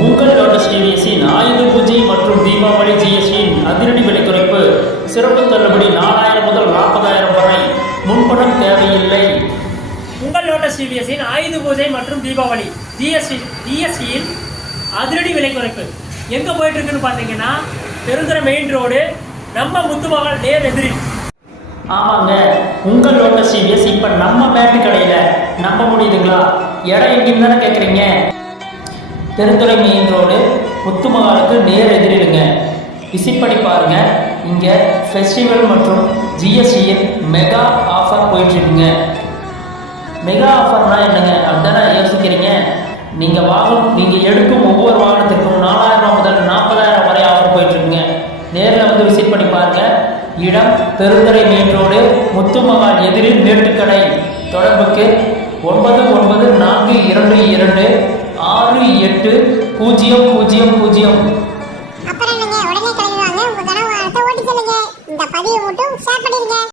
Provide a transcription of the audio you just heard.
உங்கள் லோட்டஸ் டிவிஎஸின் ஆயுத பூஜை மற்றும் தீபாவளி ஜிஎஸ்டியின் அதிரடி விலை குறைப்பு. சிறப்பு தள்ளுபடி 4000 முதல் 40,000 வரை. முன்பணம் தேவையில்லை. உங்கள் லோட்டஸ் டிவிஎஸின் ஆயுத பூஜை மற்றும் தீபாவளி ஜிஎஸ்டியின் அதிரடி விலை குறைப்பு எங்கே போயிட்டு இருக்குன்னு பார்த்தீங்கன்னா, பெருந்துறை மெயின் ரோடு, நம்ம முத்துமகள் நேர் எதிரி. ஆமாங்க, உங்கள் லோட்டஸ் டிவிஎஸ் இப்போ நம்ம மேட்டு கடையில். நம்ப முடியுதுங்களா? இடம் எங்கேன்னு தானே கேட்குறீங்க? பெருந்துறை மெயின் ரோடு, முத்துமகாலுக்கு நேர் எதிரிடுங்க. விசிட் பண்ணி பாருங்க. இங்கே ஃபெஸ்டிவல் மற்றும் ஜிஎஸ்டியின் மெகா ஆஃபர் போயிட்டுருக்குங்க. மெகா ஆஃபர்னா என்னங்க அப்படிதானே யோசிக்கிறீங்க? நீங்கள் எடுக்கும் ஒவ்வொரு வாகனத்திற்கும் 4000 முதல் 40,000 வரை ஆஃபர் போயிட்டுருக்குங்க. நேரில் வந்து விசிட் பண்ணி பாருங்க. இடம் பெருந்துறை மெயின் ரோடு, முத்துமகால் எதிரில் மேட்டுக்கடை. தொடர்புக்கு 9942268000. அப்புறம் நீங்க உடனே கிளம்பி வாங்க. உங்க கனவு ஓட்டி சொல்லுங்க. இந்த பதிவை மட்டும் ஷேர் பண்ணிருங்க.